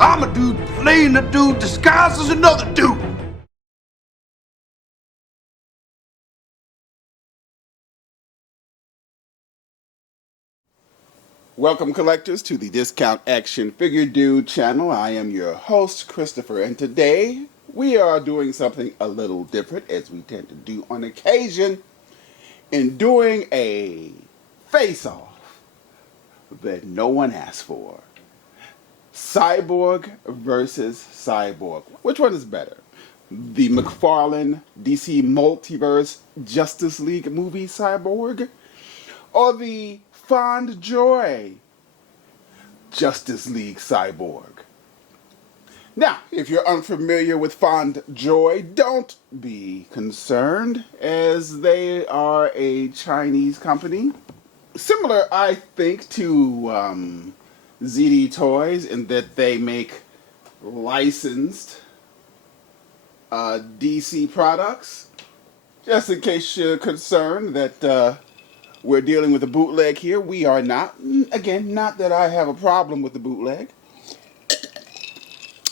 I'm a dude playing a dude disguised as another dude. Welcome, collectors, to the Discount Action Figure Dude channel. I am your host, Christopher, and today we are doing something a little different, as we tend to do on occasion, in doing a face-off that no one asked for. Cyborg versus Cyborg. Which one is better? The McFarlane DC Multiverse Justice League Movie Cyborg? Or the Fondjoy Justice League Cyborg? Now, if you're unfamiliar with Fondjoy, don't be concerned, as they are a Chinese company. Similar, I think, to ZD Toys in that they make licensed DC products. Just in case you're concerned that we're dealing with a bootleg here, we are not. Again, not that I have a problem with the bootleg.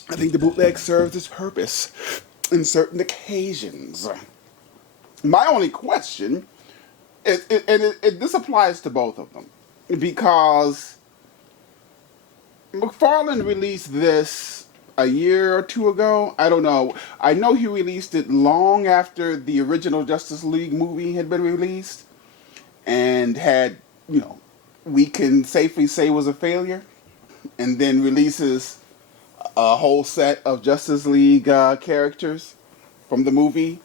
I think the bootleg serves its purpose in certain occasions. My only question, this applies to both of them, because McFarlane released this a year or two ago. I don't know. I know he released it long after the original Justice League movie had been released and had, we can safely say was a failure, and then releases a whole set of Justice League characters from the movie.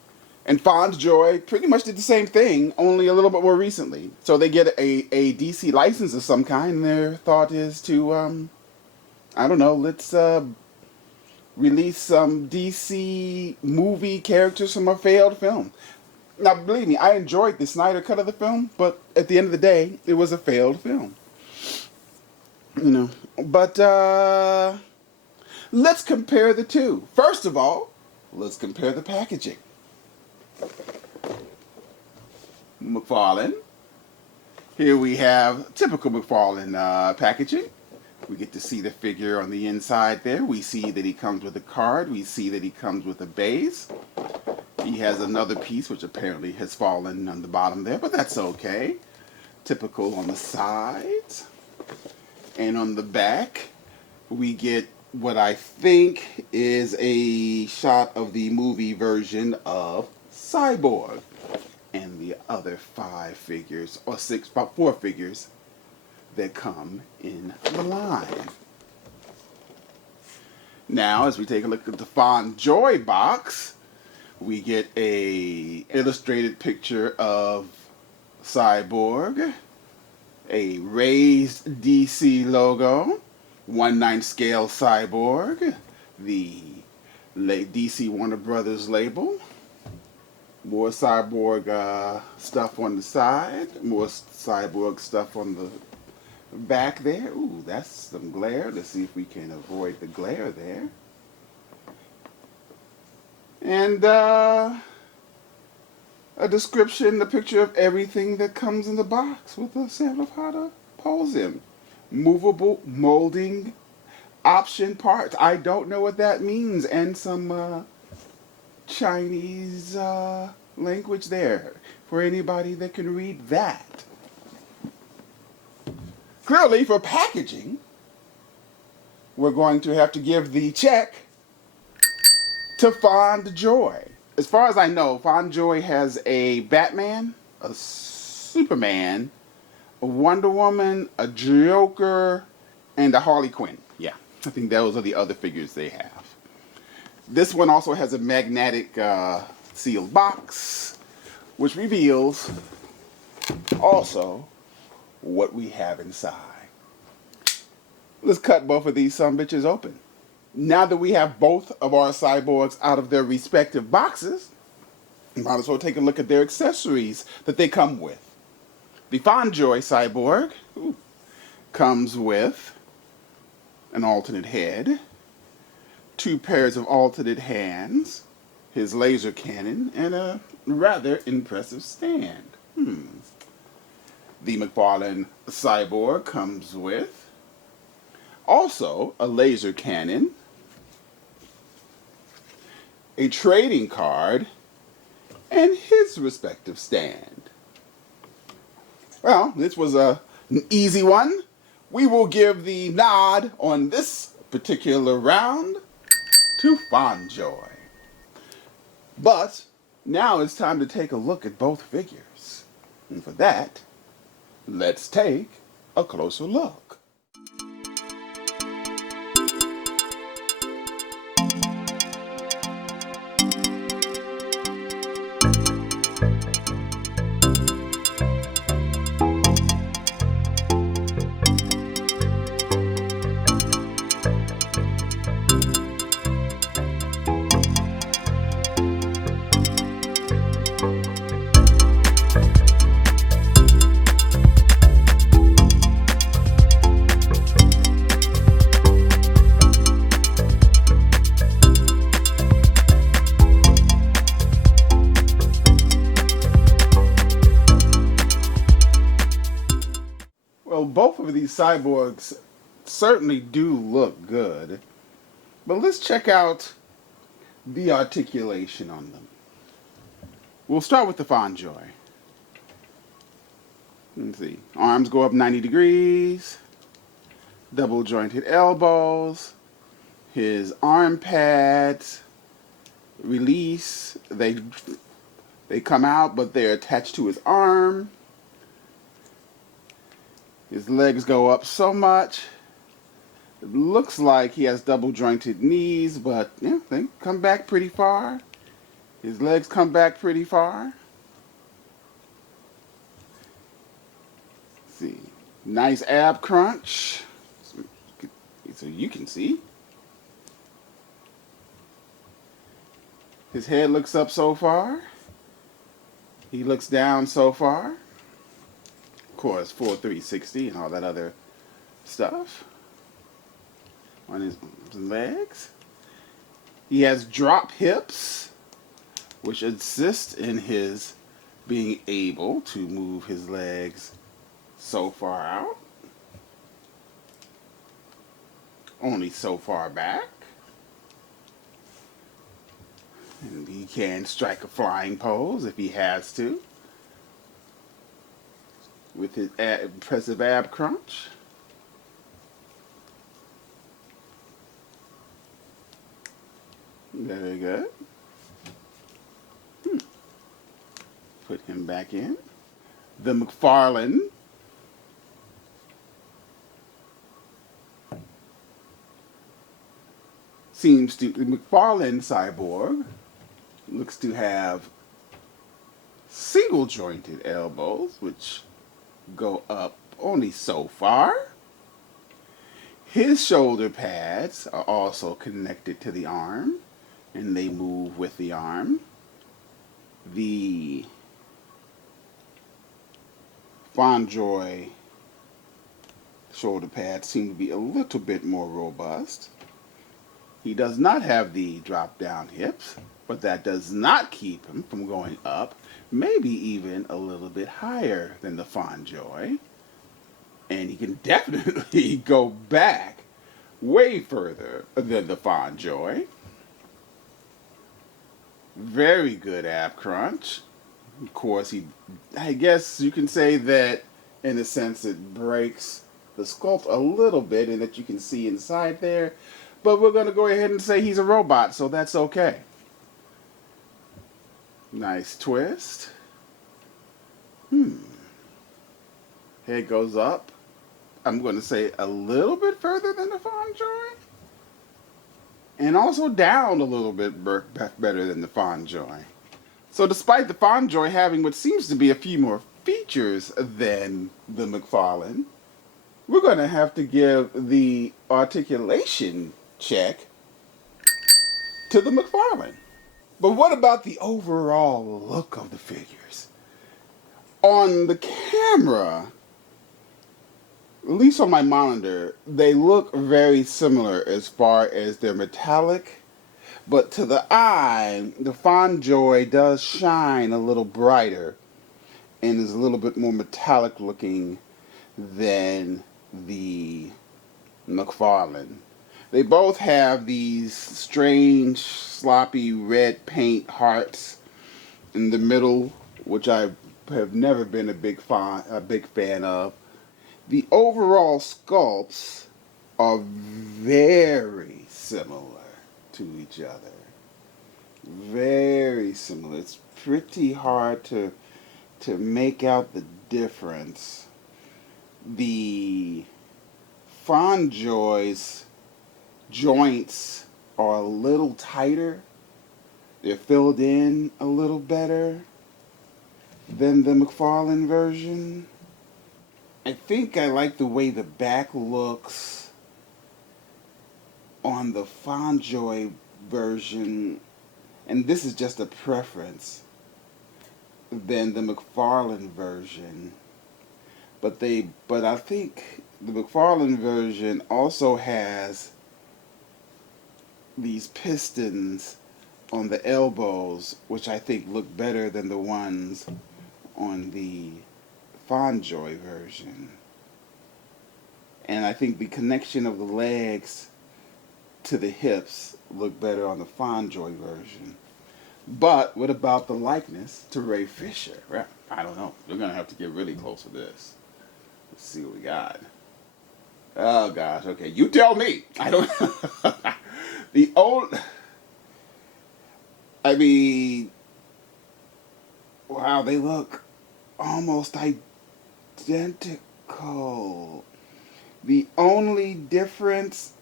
And Fondjoy pretty much did the same thing, only a little bit more recently. So they get a DC license of some kind, and their thought is to, I don't know, let's release some DC movie characters from a failed film. Now, believe me, I enjoyed the Snyder Cut of the film, but at the end of the day, it was a failed film. But let's compare the two. First of all, let's compare the packaging. McFarlane. Here we have typical McFarlane packaging. We get to see the figure on the inside there. We see that he comes with a card. We see that he comes with a base. He has another piece, which apparently has fallen on the bottom there, but that's okay. Typical on the sides. And on the back, we get what I think is a shot of the movie version of Cyborg. And the other 5 figures, or 6, about 4 figures that come in the line. Now, as we take a look at the Fondjoy box, we get a illustrated picture of Cyborg, a raised DC logo, 1/9 scale Cyborg, the DC Warner Brothers label, more Cyborg stuff on the side, more Cyborg stuff on the back there. Ooh, that's some glare. Let's see if we can avoid the glare there. And a description, a picture of everything that comes in the box with a sample of how to pose him. Movable molding option parts. I don't know what that means. And some Chinese language there for anybody that can read that. Clearly, for packaging, we're going to have to give the check to Fondjoy. As far as I know, Fondjoy has a Batman, a Superman, a Wonder Woman, a Joker, and a Harley Quinn. Yeah, I think those are the other figures they have. This one also has a magnetic sealed box, which reveals also what we have inside. Let's cut both of these sumbitches open. Now that we have both of our cyborgs out of their respective boxes, you might as well take a look at their accessories that they come with. The Fondjoy Cyborg comes with an alternate head, 2 pairs of alternate hands, his laser cannon, and a rather impressive stand. The McFarlane Cyborg comes with also a laser cannon, a trading card, and his respective stand. Well, this was an easy one. We will give the nod on this particular round to Fondjoy. But now it's time to take a look at both figures. And for that, let's take a closer look. Well, both of these cyborgs certainly do look good, but let's check out the articulation on them. We'll start with the Fondjoy. Let's see. Arms go up 90 degrees, double jointed elbows, his arm pads release. They come out, but they're attached to his arm. His legs go up so much. It looks like he has double jointed knees, but yeah, they come back pretty far. His legs come back pretty far. Let's see. Nice ab crunch. So you can see. His head looks up so far. He looks down so far. Of course, full 360 and all that other stuff on his legs. He has drop hips, which assist in his being able to move his legs so far out, only so far back. And he can strike a flying pose if he has to, with his impressive ab crunch. Very good. Put him back in. The McFarlane the McFarlane Cyborg looks to have single jointed elbows, which go up only so far. His shoulder pads are also connected to the arm, and they move with the arm. The Fondjoy shoulder pads seem to be a little bit more robust. He does not have the drop down hips, but that does not keep him from going up, maybe even a little bit higher than the Fondjoy. And he can definitely go back way further than the Fondjoy. Very good ab crunch. Of course, I guess you can say that in a sense it breaks the sculpt a little bit and that you can see inside there. But we're going to go ahead and say he's a robot, so that's okay. Nice twist. Head goes up. I'm going to say a little bit further than the Fondjoy. And also down a little bit better than the Fondjoy. So despite the Fondjoy having what seems to be a few more features than the McFarlane, we're going to have to give the articulation check to the McFarlane. But what about the overall look of the figures? On the camera, at least on my monitor, they look very similar as far as their metallic, but to the eye, the Fondjoy does shine a little brighter and is a little bit more metallic looking than the McFarlane. They both have these strange, sloppy red paint hearts in the middle, which I have never been a big fan of. The overall sculpts are very similar to each other. Very similar. It's pretty hard to make out the difference. The Fondjoy's joints are a little tighter. They're filled in a little better than the McFarlane version. I think I like the way the back looks on the Fondjoy version, and this is just a preference, than the McFarlane version. But I think the McFarlane version also has these pistons on the elbows, which I think look better than the ones on the Fondjoy version. And I think the connection of the legs to the hips look better on the Fondjoy version. But what about the likeness to Ray Fisher? Well, I don't know. We're going to have to get really close with this. Let's see what we got. Oh, gosh. Okay, you tell me. I don't know. The old... I mean... Wow, they look almost identical. The only difference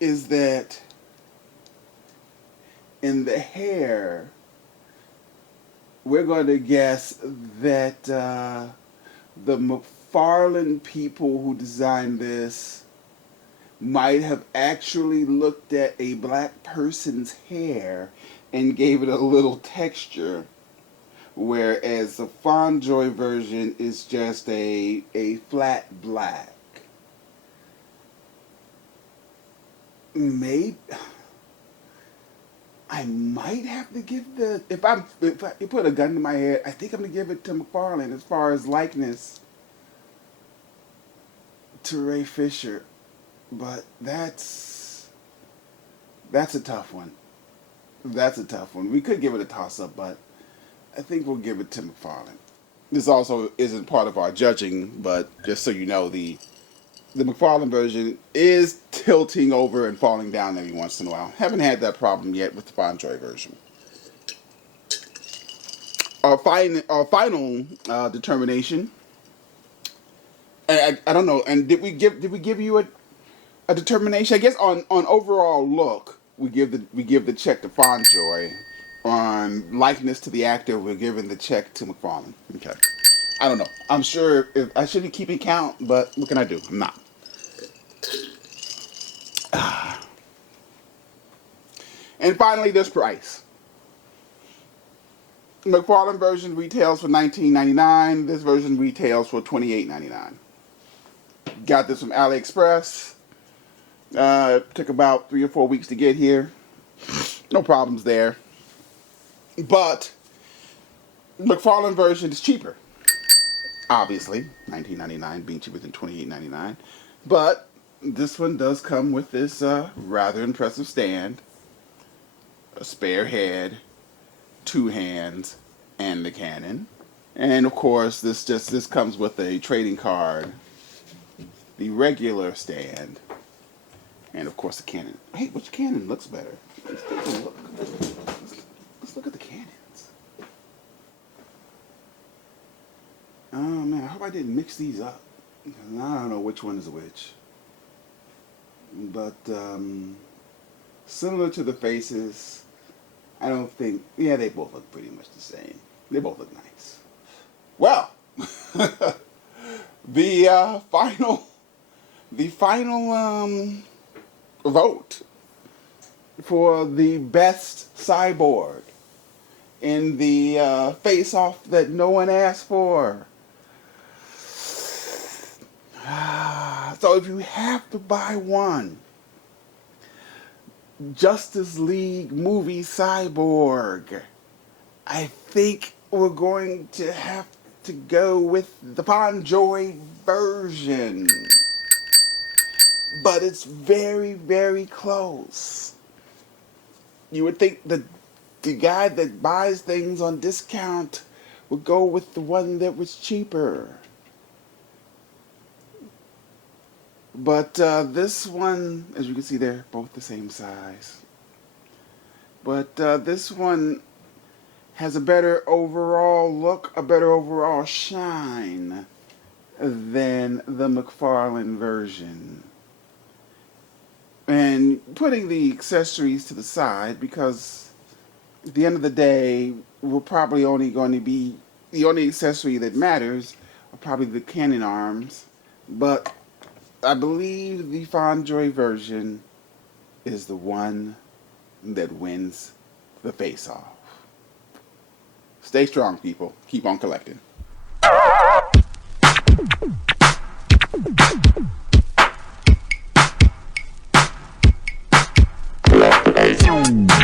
is that in the hair, we're going to guess that the McFarlane people who designed this might have actually looked at a black person's hair and gave it a little texture, whereas the Fondjoy version is just a flat black. Maybe I might have to give if you put a gun to my head, I think I'm gonna give it to McFarlane as far as likeness to Ray Fisher, but that's a tough one. That's a tough one. We could give it a toss-up, but I think we'll give it to McFarlane. This also isn't part of our judging, but just so you know, the McFarlane version is tilting over and falling down every once in a while. Haven't had that problem yet with the Fondjoy version. Our final determination. I don't know. And did we give you a determination? I guess on overall look, we give the check to Fondjoy. On likeness to the actor, we're giving the check to McFarlane. Okay. I don't know. I'm sure I should be keeping count, but what can I do? I'm not. And finally, this price. McFarlane version retails for $19.99. This version retails for $28.99. Got this from AliExpress. Took about 3 or 4 weeks to get here. No problems there. But McFarlane version is cheaper. Obviously, $19.99 being cheaper than $28.99. But this one does come with this rather impressive stand, a spare head, 2 hands, and the cannon. And of course, this comes with a trading card, the regular stand, and of course the cannon. Hey, which cannon looks better? Let's take a look. Let's look at the cannons. Oh man, I hope I didn't mix these up. I don't know which one is which. But similar to the faces, I don't think, yeah, they both look pretty much the same. They both look nice. Well, the final vote for the best cyborg in the face-off that no one asked for. So if you have to buy one, Justice League Movie Cyborg, I think we're going to have to go with the Fondjoy version. but it's very, very close. You would think the guy that buys things on discount would go with the one that was cheaper. But this one, as you can see, they're both the same size. But this one has a better overall look, a better overall shine than the McFarlane version. And putting the accessories to the side, because at the end of the day, we're probably only going to be, the only accessory that matters are probably the cannon arms. But I believe the Fondjoy version is the one that wins the face-off. Stay strong, people. Keep on collecting. Collectibles.